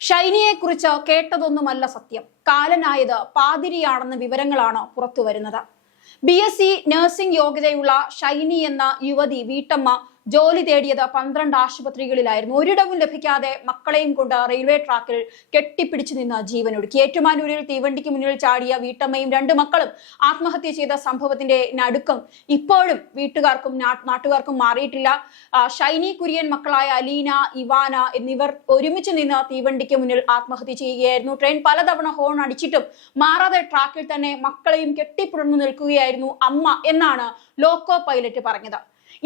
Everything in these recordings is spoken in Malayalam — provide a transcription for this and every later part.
ഷൈനിയെക്കുറിച്ച് കേട്ടതൊന്നുമല്ല സത്യം. കാലനായത് പാതിരിയാണെന്ന വിവരങ്ങളാണ് പുറത്തുവരുന്നത്. BSc നഴ്സിംഗ് യോഗ്യതയുള്ള ഷൈനി എന്ന യുവതി വീട്ടമ്മ ജോലി തേടിയത് 12 ആശുപത്രികളിലായിരുന്നു. ഒരിടവും ലഭിക്കാതെ മക്കളെയും കൊണ്ട് റെയിൽവേ ട്രാക്കിൽ കെട്ടിപ്പിടിച്ചു നിന്ന് ജീവനൊടുക്കി. ഏറ്റുമാനൂരിൽ തീവണ്ടിക്ക് മുന്നിൽ ചാടിയ വീട്ടമ്മയും 2 മക്കളും ആത്മഹത്യ ചെയ്ത സംഭവത്തിന്റെ നടുക്കം ഇപ്പോഴും വീട്ടുകാർക്കും നാട്ടുകാർക്കും മാറിയിട്ടില്ല. ഷൈനി കുര്യൻ മക്കളായ അലീന, ഇവാന എന്നിവർ ഒരുമിച്ച് നിന്ന് തീവണ്ടിക്ക് മുന്നിൽ ആത്മഹത്യ ചെയ്യുകയായിരുന്നു. ട്രെയിൻ പലതവണ ഹോൺ അടിച്ചിട്ടും മാറാതെ ട്രാക്കിൽ തന്നെ മക്കളെയും കെട്ടിപ്പുറന്നു നിൽക്കുകയായിരുന്നു അമ്മ എന്നാണ് ലോക്കോ പൈലറ്റ് പറഞ്ഞത്.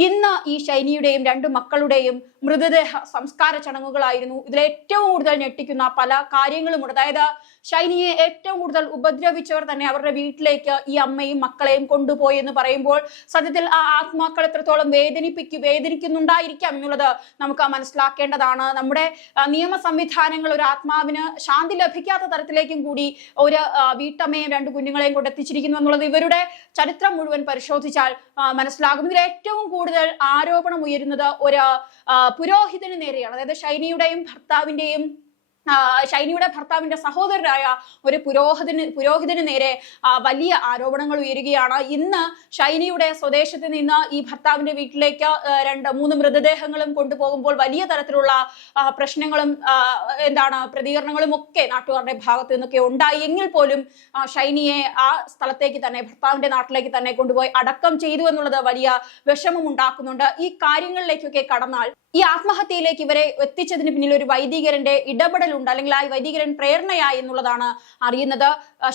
ഇന്ന് ഈ ഷൈനിയുടെയും 2 മക്കളുടെയും മൃതദേഹ സംസ്കാര ചടങ്ങുകളായിരുന്നു. ഇതിൽ ഏറ്റവും കൂടുതൽ ഞെട്ടിക്കുന്ന പല കാര്യങ്ങളുമുണ്ട്. അതായത് ഷൈനിയെ ഏറ്റവും കൂടുതൽ ഉപദ്രവിച്ചവർ തന്നെ അവരുടെ വീട്ടിലേക്ക് ഈ അമ്മയും മക്കളെയും കൊണ്ടുപോയി എന്ന് പറയുമ്പോൾ സത്യത്തിൽ ആ ആത്മാക്കൾ എത്രത്തോളം വേദനിക്കുന്നുണ്ടായിരിക്കാം എന്നുള്ളത് നമുക്ക് മനസ്സിലാക്കേണ്ടതാണ്. നമ്മുടെ നിയമ സംവിധാനങ്ങൾ ഒരു ആത്മാവിന് ശാന്തി ലഭിക്കാത്ത തരത്തിലേക്കും കൂടി ഒരു വീട്ടമ്മയും 2 കുഞ്ഞുങ്ങളെയും കൊണ്ട് എത്തിച്ചിരിക്കുന്നു എന്നുള്ളത് ഇവരുടെ ചരിത്രം മുഴുവൻ പരിശോധിച്ചാൽ മനസ്സിലാകും. ഇതിൽ ഏറ്റവും കൂടുതൽ ആരോപണം ഉയരുന്നത് ഒരു പുരോഹിതന് നേരെയാണ്. അതായത് ഷൈനിയുടെ ഭർത്താവിന്റെ സഹോദരനായ ഒരു പുരോഹിതന് നേരെ വലിയ ആരോപണങ്ങൾ ഉയരുകയാണ്. ഇന്ന് ഷൈനിയുടെ സ്വദേശത്ത് നിന്ന് ഈ ഭർത്താവിന്റെ വീട്ടിലേക്ക് 2-3 മൃതദേഹങ്ങളും കൊണ്ടുപോകുമ്പോൾ വലിയ തരത്തിലുള്ള പ്രശ്നങ്ങളും പ്രതികരണങ്ങളും ഒക്കെ നാട്ടുകാരുടെ ഭാഗത്ത് നിന്നൊക്കെ ഉണ്ടായി. എങ്കിൽ പോലും ഷൈനിയെ ആ സ്ഥലത്തേക്ക് തന്നെ, ഭർത്താവിന്റെ നാട്ടിലേക്ക് തന്നെ കൊണ്ടുപോയി അടക്കം ചെയ്തു എന്നുള്ളത് വലിയ വിഷമം ഉണ്ടാക്കുന്നുണ്ട്. ഈ കാര്യങ്ങളിലേക്കൊക്കെ കടന്നാൽ ഈ ആത്മഹത്യയിലേക്ക് ഇവരെ എത്തിച്ചതിന് പിന്നിൽ ഒരു വൈദികരന്റെ ഇടപെടലുണ്ട്, അല്ലെങ്കിൽ ആ വൈദികരൻ പ്രേരണയായി എന്നുള്ളതാണ് അറിയുന്നത്.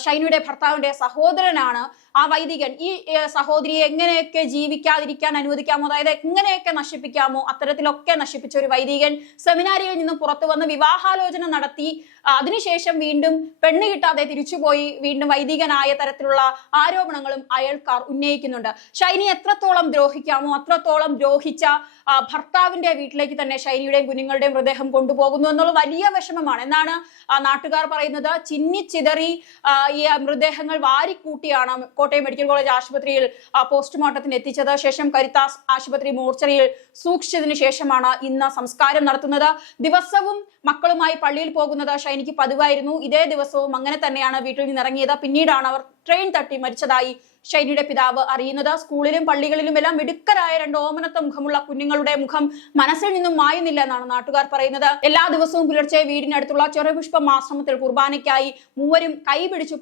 ഷൈനിയുടെ ഭർത്താവിന്റെ സഹോദരനാണ് ആ വൈദികൻ. ഈ സഹോദരിയെ എങ്ങനെയൊക്കെ ജീവിക്കാതിരിക്കാൻ അനുവദിക്കാമോ, അതായത് എങ്ങനെയൊക്കെ നശിപ്പിക്കാമോ അത്തരത്തിലൊക്കെ നശിപ്പിച്ച ഒരു വൈദികൻ സെമിനാരിയിൽ നിന്നും പുറത്തു വന്ന് വിവാഹാലോചന നടത്തി അതിനുശേഷം വീണ്ടും പെണ്ണ് കിട്ടാതെ തിരിച്ചുപോയി വീണ്ടും വൈദികനായ തരത്തിലുള്ള ആരോപണങ്ങളും അയൽക്കാർ ഉന്നയിക്കുന്നുണ്ട്. ഷൈനി എത്രത്തോളം ദ്രോഹിക്കാമോ അത്രത്തോളം ദ്രോഹിച്ച ഭർത്താവിന്റെ വീട്ടിലേക്ക് തന്നെ ഷൈനിയുടെയും കുഞ്ഞുങ്ങളുടെയും മൃതദേഹം കൊണ്ടുപോകുന്നു എന്നുള്ള വലിയ വിഷമമാണ് എന്നാണ് നാട്ടുകാർ പറയുന്നത്. ചിന്നിച്ചിതറി ഈ മൃതദേഹങ്ങൾ വാരിക്കൂട്ടിയാണ് കോട്ടയം മെഡിക്കൽ കോളേജ് ആശുപത്രിയിൽ പോസ്റ്റ്മോർട്ടത്തിന് എത്തിച്ചത്. ശേഷം കരിത്താസ് ആശുപത്രി മോർച്ചറിയിൽ സൂക്ഷിച്ചതിന് ശേഷമാണ് ഇന്ന് സംസ്കാരം നടത്തുന്നത്. ദിവസവും മക്കളുമായി പള്ളിയിൽ പോകുന്നത് ഷൈനിക്ക് പതിവായിരുന്നു. ഇതേ ദിവസവും അങ്ങനെ തന്നെയാണ് വീട്ടിൽ നിന്ന് ഇറങ്ങിയത്. പിന്നീടാണ് അവർ ട്രെയിൻ തട്ടി മരിച്ചതായി ഷൈനിയുടെ പിതാവ് അറിയുന്നത്. സ്കൂളിലും പള്ളികളിലും എല്ലാം മിടുക്കരായ 2 ഓമനത്ത മുഖമുള്ള കുഞ്ഞുങ്ങളുടെ മുഖം മനസ്സിൽ നിന്നും മായുന്നില്ല എന്നാണ് നാട്ടുകാർ പറയുന്നത്. എല്ലാ ദിവസവും പുലർച്ചെ വീടിനടുത്തുള്ള ചെറുപുഷ്പം ആശ്രമത്തിൽ കുർബാനയ്ക്കായി മൂവരും കൈ പിടിച്ചു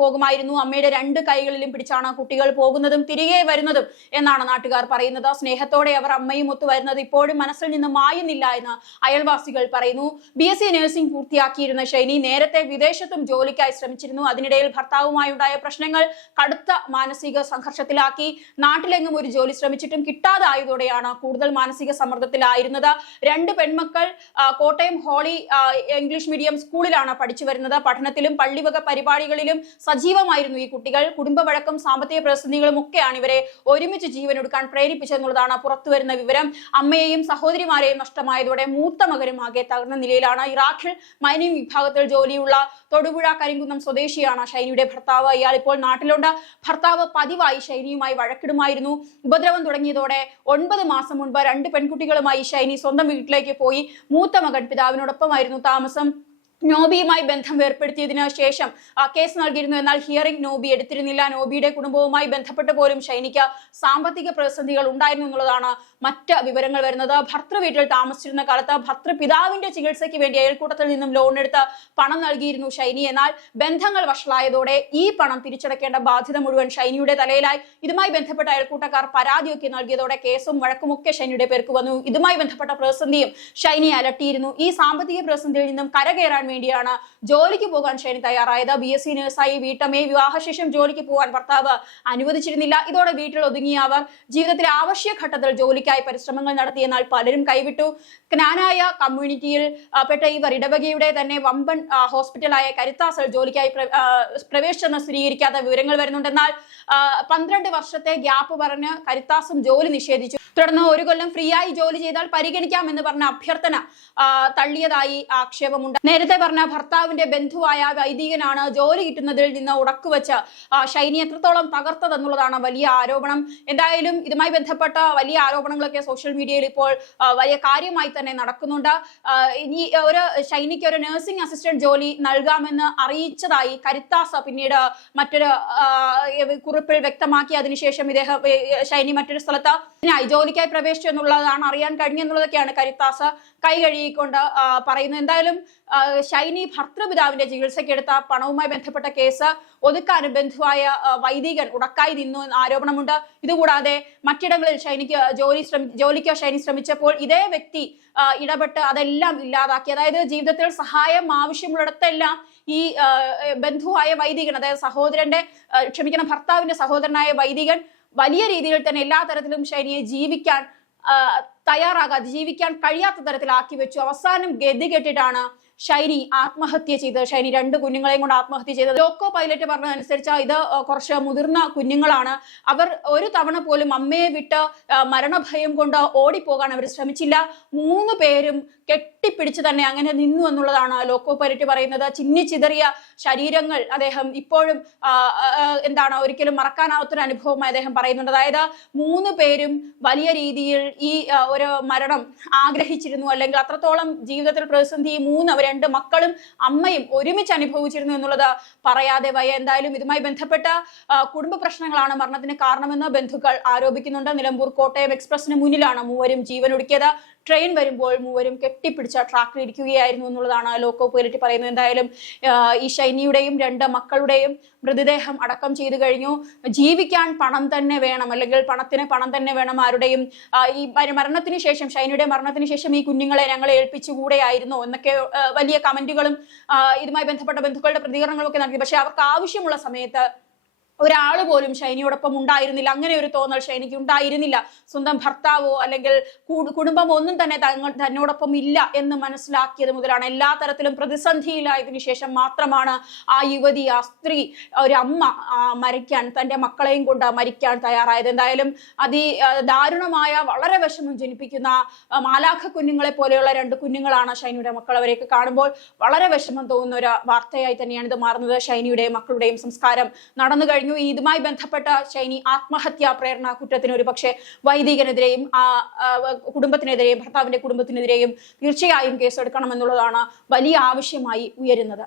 പോകുമായിരുന്നു. അമ്മയുടെ 2 കൈകളിലും പിടിച്ചാണ് കുട്ടികൾ പോകുന്നതും തിരികെ വരുന്നതും എന്നാണ് നാട്ടുകാർ പറയുന്നത്. സ്നേഹത്തോടെ അവർ അമ്മയും ഒത്തു വരുന്നത് ഇപ്പോഴും മനസ്സിൽ നിന്ന് മായുന്നില്ല എന്ന് അയൽവാസികൾ പറയുന്നു. BSc നഴ്സിംഗ് പൂർത്തിയാക്കിയിരുന്ന ഷൈനി നേരത്തെ വിദേശത്തും ജോലിക്കായി ശ്രമിച്ചിരുന്നു. അതിനിടയിൽ ഭർത്താവുമായി ഉണ്ടായ പ്രശ്നങ്ങൾ കടുത്ത മാനസിക സംഘർഷത്തിലാക്കി. നാട്ടിലെങ്ങും ഒരു ജോലി ശ്രമിച്ചിട്ടും കിട്ടാതായതോടെയാണ് കൂടുതൽ മാനസിക സമ്മർദ്ദത്തിലായിരുന്നത്. 2 പെൺമക്കൾ കോട്ടയം ഹോളി ഇംഗ്ലീഷ് മീഡിയം സ്കൂളിലാണ് പഠിച്ചു വരുന്നത്. പഠനത്തിലും പള്ളിവക പരിപാടികളിലും സജീവമായിരുന്നു ഈ കുട്ടികൾ. കുടുംബ വഴക്കും സാമ്പത്തിക പ്രതിസന്ധികളും ഒക്കെയാണ് ഇവരെ ഒരുമിച്ച് ജീവനൊടുക്കാൻ പ്രേരിപ്പിച്ചെന്നുള്ളതാണ് പുറത്തുവരുന്ന വിവരം. അമ്മയെയും സഹോദരിമാരെയും നഷ്ടമായതോടെ മൂത്ത മകനും ആകെ തകർന്ന നിലയിലാണ്. ഇറാഖിൽ മൈനിങ് വിഭാഗത്തിൽ ജോലിയുള്ള തൊടുപുഴ കരിങ്കുന്നം സ്വദേശിയാണ് ഷൈനിയുടെ ഭർത്താവ്. ഇയാൾ ഇപ്പോൾ നാട്ടിലുണ്ട്. ഭർത്താവ് പതിവായി ഷൈനിയുമായി വഴക്കിടുമായിരുന്നു. ഉപദ്രവം തുടങ്ങിയതോടെ 9 മാസം മുൻപ് 2 പെൺകുട്ടികളുമായി ഷൈനി സ്വന്തം വീട്ടിലേക്ക് പോയി. മൂത്ത മകൻ പിതാവിനോടൊപ്പമായിരുന്നു താമസം. നോബിയുമായി ബന്ധം ഏർപ്പെടുത്തിയതിനു ശേഷം കേസ് നൽകിയിരുന്നു. എന്നാൽ ഹിയറിംഗ് നോബി എടുത്തിരുന്നില്ല. നോബിയുടെ കുടുംബവുമായി ബന്ധപ്പെട്ട് പോലും ഷൈനിക്ക് സാമ്പത്തിക പ്രതിസന്ധികൾ ഉണ്ടായിരുന്നു എന്നുള്ളതാണ് മറ്റ് വിവരങ്ങൾ വരുന്നത്. ഭർത്തൃ വീട്ടിൽ താമസിച്ചിരുന്ന കാലത്ത് ഭർത്തൃപിതാവിന്റെ ചികിത്സയ്ക്ക് വേണ്ടി അയൽക്കൂട്ടത്തിൽ നിന്നും ലോൺ എടുത്ത് പണം നൽകിയിരുന്നു ഷൈനി. എന്നാൽ ബന്ധങ്ങൾ വഷളായതോടെ ഈ പണം തിരിച്ചടക്കേണ്ട ബാധ്യത മുഴുവൻ ഷൈനിയുടെ തലയിലായി. ഇതുമായി ബന്ധപ്പെട്ട അയൽക്കൂട്ടക്കാർ പരാതിയൊക്കെ നൽകിയതോടെ കേസും വഴക്കുമൊക്കെ ഷൈനിയുടെ പേർക്ക് വന്നു. ഇതുമായി ബന്ധപ്പെട്ട പ്രതിസന്ധിയും ഷൈനിയെ അലട്ടിയിരുന്നു. ഈ സാമ്പത്തിക പ്രതിസന്ധിയിൽ നിന്നും കരകയറാൻ വേണ്ടിയാണ് ജോലിക്ക് പോകാൻ ഷൈനി തയ്യാറായത്. BSc നഴ്സായി വീട്ടമ്മയെ വിവാഹശേഷം ജോലിക്ക് പോകാൻ ഭർത്താവ് അനുവദിച്ചിരുന്നില്ല. ഇതോടെ വീട്ടിൽ ഒതുങ്ങിയ അവർ ജീവിതത്തിലെ ആവശ്യഘട്ടത്തിൽ ജോലിക്കായി പരിശ്രമങ്ങൾ നടത്തി. എന്നാൽ പലരും കൈവിട്ടു. ജ്ഞാനായ കമ്മ്യൂണിറ്റിയിൽ പെട്ട ഇവർ ഇടവകയുടെ തന്നെ വമ്പൻ ഹോസ്പിറ്റലായ കരിത്താസിൽ ജോലിക്കായി പ്രവേശിച്ചെന്ന് സ്ഥിരീകരിക്കാത്ത വിവരങ്ങൾ വരുന്നുണ്ട്. എന്നാൽ 12 വർഷത്തെ ഗ്യാപ്പ് പറഞ്ഞ് കരിത്താസും ജോലി നിഷേധിച്ചു. തുടർന്ന് 1 കൊല്ലം ഫ്രീ ആയി ജോലി ചെയ്താൽ പരിഗണിക്കാമെന്ന് പറഞ്ഞ അഭ്യർത്ഥന തള്ളിയതായി ആക്ഷേപമുണ്ട്. നേരത്തെ പറഞ്ഞ ഭർത്താവിന്റെ ബന്ധുവായ വൈദികനാണ് ജോലി കിട്ടുന്നതിൽ നിന്ന് ഉടക്കുവെച്ച് ഷൈനി എത്രത്തോളം തകർത്തതെന്നുള്ളതാണ് വലിയ ആരോപണം. എന്തായാലും ഇതുമായി ബന്ധപ്പെട്ട വലിയ ആരോപണങ്ങളൊക്കെ സോഷ്യൽ മീഡിയയിൽ ഇപ്പോൾ വലിയ കാര്യമായി തന്നെ നടക്കുന്നുണ്ട്. ഇനി ഷൈനിക്ക് ഒരു നഴ്സിംഗ് അസിസ്റ്റന്റ് ജോലി നൽകാമെന്ന് അറിയിച്ചതായി കരിത്താസ് പിന്നീട് മറ്റൊരു കുറിപ്പിൽ വ്യക്തമാക്കി. അതിനുശേഷം ഷൈനി മറ്റൊരു സ്ഥലത്ത് ജോലിക്കായി പ്രവേശിച്ചു എന്നുള്ളതാണ് അറിയാൻ കഴിഞ്ഞെന്നുള്ളതൊക്കെയാണ് കരിത്താസ് കൈ കഴുകിക്കൊണ്ട് പറയുന്നത്. എന്തായാലും ഷൈനി ഭർത്തൃപിതാവിന്റെ ചികിത്സയ്ക്കെടുത്ത പണവുമായി ബന്ധപ്പെട്ട കേസ് ഒതുക്കാനും ബന്ധുവായ വൈദികൻ ഉടക്കായി നിന്നു എന്ന ആരോപണമുണ്ട്. ഇതുകൂടാതെ മറ്റിടങ്ങളിൽ ജോലിക്കോ ഷൈനി ശ്രമിച്ചപ്പോൾ ഇതേ വ്യക്തി ഇടപെട്ട് അതെല്ലാം ഇല്ലാതാക്കി. അതായത് ജീവിതത്തിൽ സഹായം ആവശ്യമുള്ളിടത്തെല്ലാം ഈ ബന്ധുവായ വൈദികൻ, അതായത് ഭർത്താവിന്റെ സഹോദരനായ വൈദികൻ വലിയ രീതിയിൽ തന്നെ എല്ലാ തരത്തിലും ഷൈനിയെ ജീവിക്കാൻ കഴിയാത്ത തരത്തിലാക്കി വെച്ചു. അവസാനം ഗതികെട്ടിട്ടാണ് ഷൈനി ആത്മഹത്യ ചെയ്തത്. ഷൈനി 2 കുഞ്ഞുങ്ങളെയും കൊണ്ട് ആത്മഹത്യ ചെയ്തത്. ലോക്കോ പൈലറ്റ് പറഞ്ഞതനുസരിച്ച് ഇത് കുറച്ച് മുതിർന്ന കുഞ്ഞുങ്ങളാണ്. അവർ ഒരു തവണ പോലും അമ്മയെ വിട്ട് മരണഭയം കൊണ്ട് ഓടിപ്പോകാൻ അവർ ശ്രമിച്ചില്ല. 3 പേരും കെട്ടിപ്പിടിച്ച് തന്നെ അങ്ങനെ നിന്നു എന്നുള്ളതാണ് ലോക്കോ പൈലറ്റ് പറയുന്നത്. ചിന്നിച്ചിതറിയ ശരീരങ്ങൾ അദ്ദേഹം ഇപ്പോഴും ഒരിക്കലും മറക്കാനാവാത്തൊരു അനുഭവമായി അദ്ദേഹം പറയുന്നുണ്ട്. അതായത് 3 പേരും വലിയ രീതിയിൽ ഈ ഒരു മരണം ആഗ്രഹിച്ചിരുന്നു, അല്ലെങ്കിൽ അത്രത്തോളം ജീവിതത്തിൽ പ്രതിസന്ധി 2 മക്കളും അമ്മയും ഒരുമിച്ച് അനുഭവിച്ചിരുന്നു എന്നുള്ളത് പറയാതെ വയ്യ. എന്തായാലും ഇതുമായി ബന്ധപ്പെട്ട കുടുംബ പ്രശ്നങ്ങളാണ് മരണത്തിന് കാരണമെന്ന് ബന്ധുക്കൾ ആരോപിക്കുന്നുണ്ട്. നിലമ്പൂർ കോട്ടയം എക്സ്പ്രസിന് മുന്നിലാണ് 3 ജീവനൊടുക്കിയത്. ട്രെയിൻ വരുമ്പോൾ 3 കെട്ടിപ്പിടിച്ച ട്രാക്കിൽ ഇരിക്കുകയായിരുന്നു എന്നുള്ളതാണ് ലോക്കോ പൈലറ്റ് പറയുന്നത്. എന്തായാലും ഈ ഷൈനിയുടെയും 2 മക്കളുടെയും മൃതദേഹം അടക്കം ചെയ്തു കഴിഞ്ഞു. ജീവിക്കാൻ പണം തന്നെ വേണം, അല്ലെങ്കിൽ പണത്തിന് പണം തന്നെ വേണം. ആരുടെയും ഈ മരണത്തിന് ശേഷം, ഷൈനിയുടെ മരണത്തിന് ശേഷം ഈ കുഞ്ഞുങ്ങളെ ഞങ്ങളെ ഏൽപ്പിച്ചുകൂടെയായിരുന്നു എന്നൊക്കെ വലിയ കമന്റുകളും ഇതുമായി ബന്ധപ്പെട്ട ബന്ധുക്കളുടെ പ്രതികരണങ്ങളൊക്കെ നടത്തി. പക്ഷെ അവർക്ക് ആവശ്യമുള്ള സമയത്ത് ഒരാൾ പോലും ഷൈനിയോടൊപ്പം ഉണ്ടായിരുന്നില്ല. അങ്ങനെ ഒരു തോന്നൽ ഷൈനിക്ക് ഉണ്ടായിരുന്നില്ല. സ്വന്തം ഭർത്താവോ അല്ലെങ്കിൽ കുടുംബമോ ഒന്നും തന്നെ തന്നോടൊപ്പം ഇല്ല എന്ന് മനസ്സിലാക്കിയത് മുതലാണ് എല്ലാ തരത്തിലും പ്രതിസന്ധിയിലായതിനു ശേഷം മാത്രമാണ് ആ യുവതി, ആ സ്ത്രീ, ഒരു അമ്മ മരിക്കാൻ, തന്റെ മക്കളെയും കൊണ്ട് മരിക്കാൻ തയ്യാറായത്. എന്തായാലും ദാരുണമായ, വളരെ വിഷമം ജനിപ്പിക്കുന്ന മാലാഖ കുഞ്ഞുങ്ങളെ പോലെയുള്ള 2 കുഞ്ഞുങ്ങളാണ് ഷൈനിയുടെ മക്കൾ. അവരെയൊക്കെ കാണുമ്പോൾ വളരെ വിഷമം തോന്നുന്ന ഒരു വാർത്തയായി തന്നെയാണ് ഇത് മാറുന്നത്. ഷൈനിയുടെയും മക്കളുടെയും സംസ്കാരം നടന്നു കഴിഞ്ഞു. ഇതുമായി ബന്ധപ്പെട്ട ഷൈനി ആത്മഹത്യാ പ്രേരണ കുറ്റത്തിന് ഒരുപക്ഷെ വൈദികനെതിരെയും കുടുംബത്തിനെതിരെയും ഭർത്താവിന്റെ കുടുംബത്തിനെതിരെയും തീർച്ചയായും കേസെടുക്കണമെന്നുള്ളതാണ് വലിയ ആവശ്യമായി ഉയരുന്നത്.